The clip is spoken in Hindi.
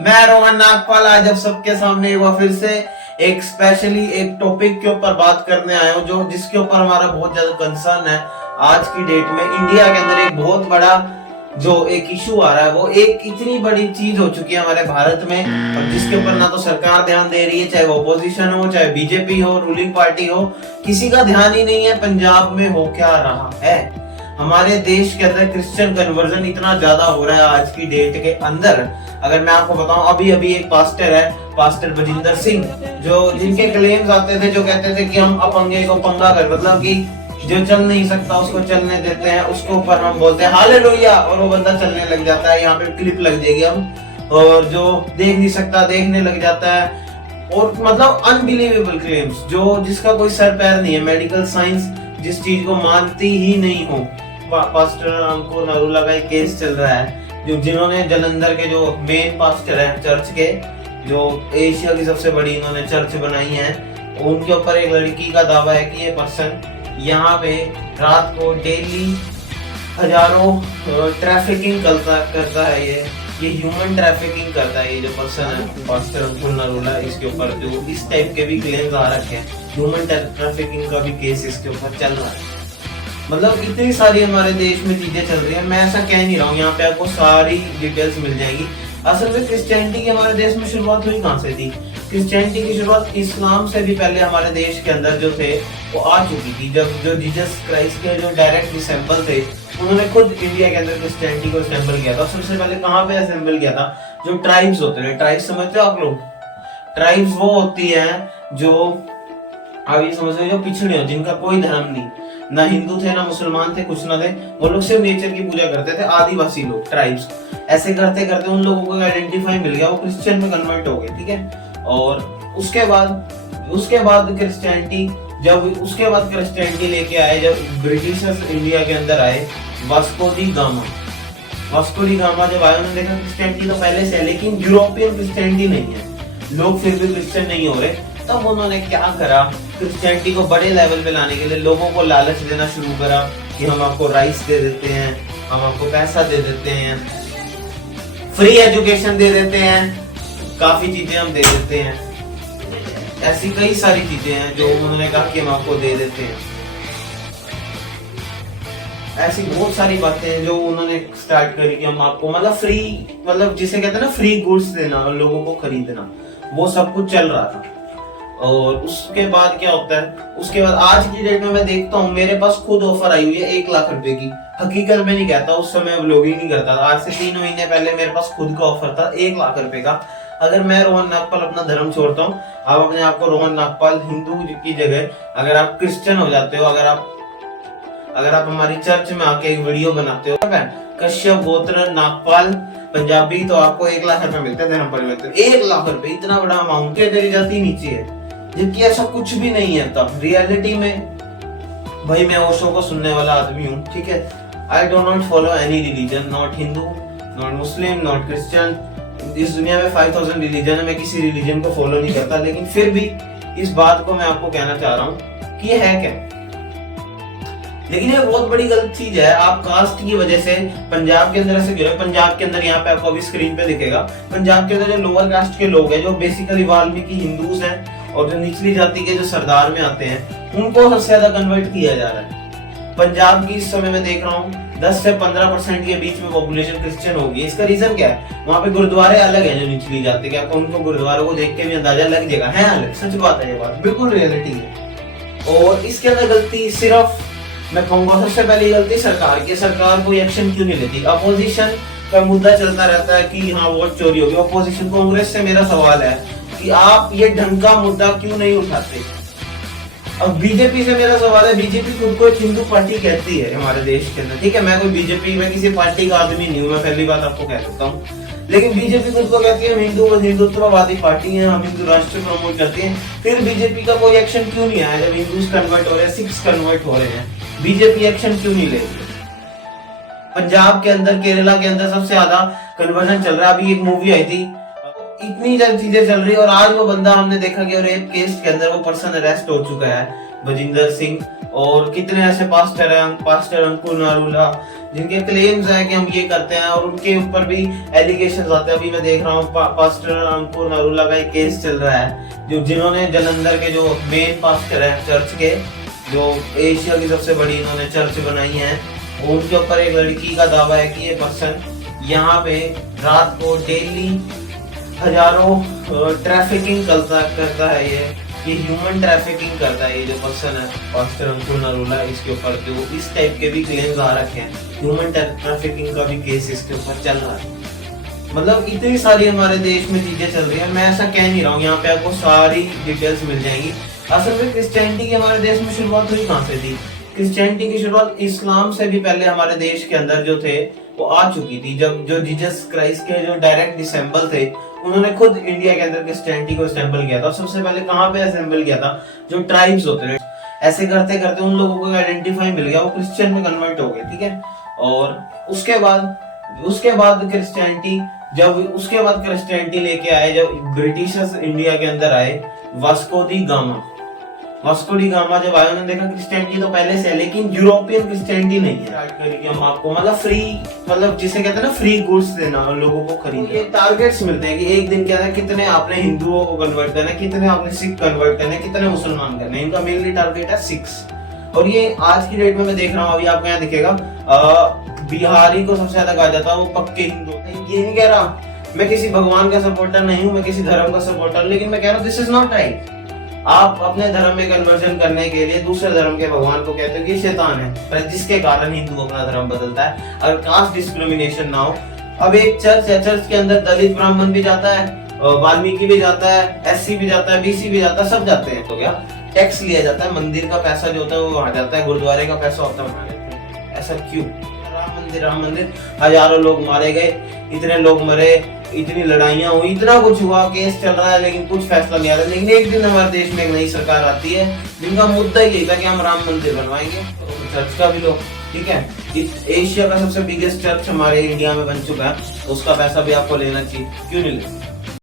मैं रोहन नागपाल आज आप सबके सामने एक बार फिर से एक स्पेशली एक टॉपिक के ऊपर बात करने आया हूँ जो जिसके ऊपर हमारा बहुत ज्यादा कंसर्न है। आज की डेट में इंडिया के अंदर एक बहुत बड़ा जो एक इशू आ रहा है वो एक इतनी बड़ी चीज हो चुकी है हमारे भारत में, और जिसके ऊपर ना तो सरकार ध्यान दे रही है, चाहे वो अपोजिशन हो चाहे बीजेपी हो रूलिंग पार्टी हो, किसी का ध्यान ही नहीं है। पंजाब में हो क्या रहा है, हमारे देश के अंदर क्रिश्चियन कन्वर्जन इतना ज्यादा हो रहा है आज की डेट के अंदर। अगर मैं आपको बताऊं, अभी अभी एक पास्टर है, पास्टर बजिंदर सिंह, जो जिनके क्लेम्स आते थे, जो कहते थे कि हम अपंगे को पंगा कर, मतलब कि जो चल नहीं सकता उसको चलने देते हैं, उसके ऊपर हम बोलते हैं हालेलुया और वो बंदा चलने लग जाता है। यहाँ पे क्लिप लग जाएगी हम, और जो देख नहीं सकता देखने लग जाता है, और मतलब अनबिलीवेबल क्लेम्स जो जिसका कोई सर पैर नहीं है। मेडिकल साइंस जिस चीज को मानती ही नहीं हो। पास्टर अंकुर नरूला का एक केस चल रहा है, जो जिन्होंने जलंधर के जो मेन पास्टर है चर्च के, जो एशिया की सबसे बड़ी इन्होंने चर्च बनाई है, उनके ऊपर एक लड़की का दावा है कि ये पर्सन यहाँ पे रात को डेली हजारों ट्रैफिकिंग करता है। ये ह्यूमन ट्रैफिकिंग करता है। ये जो पर्सन है पास्टर अंकुर नरूला, इसके ऊपर जो इस टाइप के भी क्लेम्स आ रखे हैं, ह्यूमन ट्रैफिकिंग का भी केस इसके ऊपर चल रहा है। मतलब इतनी सारी हमारे देश में चीजें चल रही है। मैं ऐसा कह नहीं रहा हूँ, यहाँ पे आपको सारी डिटेल्स मिल जाएगी। असल में क्रिश्चियनिटी की हमारे देश में शुरुआत हुई कहाँ से थी? क्रिश्चियनिटी की शुरुआत इस्लाम से भी पहले हमारे देश के अंदर जो थे वो आ चुकी थी। जब जो जीसस क्राइस्ट के जो डायरेक्ट डिसेंबल थे, उन्होंने खुद इंडिया के अंदर क्रिश्चियनिटी को असेंबल किया था। सबसे पहले कहाँ पे असेंबल किया था? जो ट्राइब्स होते हैं, ट्राइब्स समझते हो आप लोग? ट्राइब्स वो होती है जो अभी समझ लो जो पिछड़े हो, जिनका कोई धर्म नहीं, ना हिंदू थे ना मुसलमान थे, कुछ ना थे, वो लोग सिर्फ नेचर की पूजा करते थे। आदिवासी लोग, ट्राइब्स। ऐसे करते करते उन लोगों को आइडेंटिफाई मिल गया, वो क्रिश्चियन में कन्वर्ट हो गए, ठीक है। और उसके बाद क्रिश्चियनिटी लेके आए, जब ब्रिटिशर्स इंडिया के अंदर आए, वास्को डी गामा जब आए, उन्होंने देखा क्रिश्चियनिटी तो पहले से है लेकिन यूरोपियन क्रिश्चियनिटी नहीं है, लोग फिर भी क्रिश्चियन नहीं हो रहे। तब उन्होंने क्या करा, क्रिश्चियनिटी को बड़े लेवल पे लाने के लिए लोगों को लालच देना शुरू करा कि हम आपको राइस दे देते हैं, हम आपको पैसा दे देते हैं, फ्री एजुकेशन दे देते हैं, काफी चीजें हम दे देते हैं। ऐसी कई सारी चीजें हैं जो उन्होंने कहा कि हम आपको दे देते हैं। ऐसी बहुत सारी बातें हैं जो उन्होंने स्टार्ट करी कि हम आपको मतलब फ्री, मतलब जिसे कहते हैं ना फ्री गुड्स देना और लोगों को खरीदना, वो सब कुछ चल रहा था। और उसके बाद क्या होता है, उसके बाद आज की डेट में मैं देखता हूँ, मेरे पास खुद ऑफर आई हुई है 1 लाख रुपए की। हकीकत में नहीं कहता, उस समय व्लॉगिंग नहीं करता था, आज से 3 महीने पहले मेरे पास खुद का ऑफर था 1 लाख रुपए का। अगर मैं रोहन नागपाल अपना धर्म छोड़ता हूँ, आप अपने आप को रोहन नागपाल हिंदू की जगह अगर आप क्रिश्चियन हो जाते हो, अगर आप हमारी चर्च में आके एक वीडियो बनाते हो कश्यप गोत्र नागपाल पंजाबी, तो आपको 1 लाख रुपए मिलते हैं धर्म परिवर्तन। 1 लाख रुपए इतना बड़ा अमाउंट है, तेरी जाति नीचे है, जबकि ऐसा कुछ भी नहीं है। तब रियलिटी में भाई मैं ओशो को सुनने वाला आदमी हूँ, ठीक है। I do not follow any religion, not Hindu, not Muslim, not Christian. इस दुनिया में 5000 रिलीजन है, मैं किसी रिलीजन को फॉलो नहीं करता, लेकिन फिर भी इस बात को मैं आपको कहना चाह रहा हूँ कि ये है क्या। लेकिन ये बहुत बड़ी गलत चीज है। आप कास्ट की वजह से पंजाब के अंदर ऐसे क्यों है? पंजाब के अंदर यहाँ पे आपको अभी स्क्रीन पे दिखेगा, पंजाब के अंदर जो लोअर कास्ट के लोग हैं, जो बेसिकली वाल्मीकि हिंदूज हैं, और जो निचली जाति के जो सरदार में आते हैं, उनको सबसे ज्यादा कन्वर्ट किया जा रहा है। पंजाब की इस समय मैं देख रहा हूँ 10 से 15% के बीच में पॉपुलेशन क्रिश्चियन होगी। इसका रीजन क्या है? वहाँ पे गुरुद्वारे अलग है जो निचली जाति के, आपको उनको गुरुद्वारों को देख के भी अंदाजा लग जाएगा, है अलग। सच बात है, ये बात बिल्कुल रियलिटी है। और इसके अंदर गलती सिर्फ मैं कहूंगा सबसे पहली गलती सरकार की। सरकार कोई एक्शन क्यों नहीं लेती? अपोजिशन का मुद्दा चलता रहता है कि हाँ वोट चोरी होगी। अपोजिशन कांग्रेस से मेरा सवाल है कि आप ये ढंग का मुद्दा क्यों नहीं उठाते? अब बीजेपी से मेरा सवाल है, बीजेपी खुद को एक हिंदू पार्टी कहती है हमारे देश के अंदर, ठीक है। मैं कोई बीजेपी में किसी पार्टी का आदमी नहीं हूँ, मैं पहली बात आपको कह देता हूँ, लेकिन बीजेपी खुद को कहती है हम हिंदुत्ववादी पार्टी है, हम हिंदू राष्ट्र प्रमोट करते हैं। फिर बीजेपी का कोई एक्शन क्यों नहीं आया? जब हिंदूज कन्वर्ट हो रहे हैं, सिख्स कन्वर्ट हो रहे हैं, बीजेपी एक्शन क्यों नहीं ले रही? पंजाब के अंदर, केरला के अंदर सबसे ज्यादा कन्वर्जन चल रहा है। अभी एक मूवी आई थी, इतनी ज्यादा चीजें चल रही है, और आज वो बंदा हमने देखा कि रेप केस के अंदर वो पर्सन अरेस्ट हो चुका है, बजिंदर सिंह, और कितने ऐसे पास्टर हैं, पास्टर अंकुर नरूला, जिनके क्लेम्स है कि हम ये करते हैं और उनके ऊपर भी एलिगेशन आते हैं। अभी मैं देख रहा हूँ पास्टर अंकुर नरूला का एक केस चल रहा है, जो जिन्होंने जलंधर के जो मेन पास्टर है चर्च के, जो एशिया की सबसे बड़ी इन्होंने चर्च बनाई है, उनके ऊपर एक लड़की का दावा है कि ये पर्सन यहाँ पे रात को डेली हजारों ट्रैफिकिंग करता है, ये ह्यूमन ट्रैफिकिंग करता है। ये जो पर्सन है पास्टर अंकुर नरूला, इसके ऊपर जो इस टाइप के भी क्लेम्स आ रखे हैं, ह्यूमन ट्रैफिकिंग का भी केस इसके ऊपर चल रहा है। मतलब इतनी सारी हमारे देश में चीजें चल रही है, मैं ऐसा कह नहीं रहा हूँ, यहाँ पे आपको सारी डिटेल्स मिल जाएंगी। असल में क्रिश्चियनिटी की हमारे देश में शुरुआत हुई कहाँ से थी? क्रिश्चियनिटी की शुरुआत इस्लाम से भी पहले हमारे देश के अंदर जो थे वो आ चुकी थी। जब जो जीसस क्राइस्ट के जो डायरेक्ट डिसेंबल थे, उन्होंने खुद इंडिया के अंदर क्रिश्चियनिटी को असेंबल किया था। सबसे पहले कहाँ पे असेंबल किया था? जो ट्राइब्स होते हैं, ऐसे करते करते उन लोगों को आइडेंटिफाई मिल गया, वो क्रिश्चियन में कन्वर्ट हो गए, ठीक है। और उसके बाद क्रिश्चियनिटी लेके आए, जब ब्रिटिशर्स इंडिया के अंदर आए, वास्को डी गामा जब आए, उन्होंने देखा क्रिश्चियनिटी तो पहले से है, लेकिन यूरोपियन क्रिश्चियनिटी नहीं है। स्टार्ट करेंगे हम आपको मतलब फ्री, मतलब जिसे कहते हैं ना फ्री गुड्स देना, लोगों को खरीदना। ये टारगेट्स मिलते हैं कि एक दिन क्या है, कितने आपने हिंदुओं को कन्वर्ट करना है, कितने आपने सिख कन्वर्ट करना है, कितने मुसलमान करना है। इनका मेनली टारगेट है सिक्स। और ये आज की डेट में मैं देख रहा हूँ, अभी आपको यहाँ दिखेगा बिहारी को सबसे ज्यादा कहा जाता है वो पक्के हिंदू। ये नहीं कह रहा मैं किसी भगवान का सपोर्टर नहीं हूँ, मैं किसी धर्म का सपोर्टर, लेकिन मैं कह रहा हूँ दिस इज नॉट राइट। आप अपने धर्म में कन्वर्जन करने के लिए दूसरे धर्म के भगवान को कहते हो कि शैतान है, जिसके कारण हिंदू अपना धर्म बदलता है। अगर कास्ट डिस्क्रिमिनेशन ना हो, अब एक चर्च है, चर्च के अंदर दलित ब्राह्मण भी जाता है, वाल्मीकि भी जाता है, एससी भी जाता है, बीसी भी जाता है, सब जाते हैं। तो क्या टैक्स लिया जाता है, मंदिर का पैसा जो होता है वो वहां जाता है, गुरुद्वारे का पैसा होता है वहां जाता है। ऐसा क्यों? राम मंदिर हजारों लोग मारे गए, इतने लोग मरे, इतनी लड़ाइयां हुई, इतना कुछ हुआ, केस चल रहा है, लेकिन कुछ फैसला नहीं आ रहा। लेकिन एक दिन हमारे देश में एक नई सरकार आती है, जिनका मुद्दा यही था कि हम राम मंदिर बनवाएंगे, तो चर्च का भी लो, ठीक है। एशिया का सबसे बिगेस्ट चर्च हमारे इंडिया में बन चुका है, उसका पैसा भी आपको लेना चाहिए, क्यों नहीं लेना?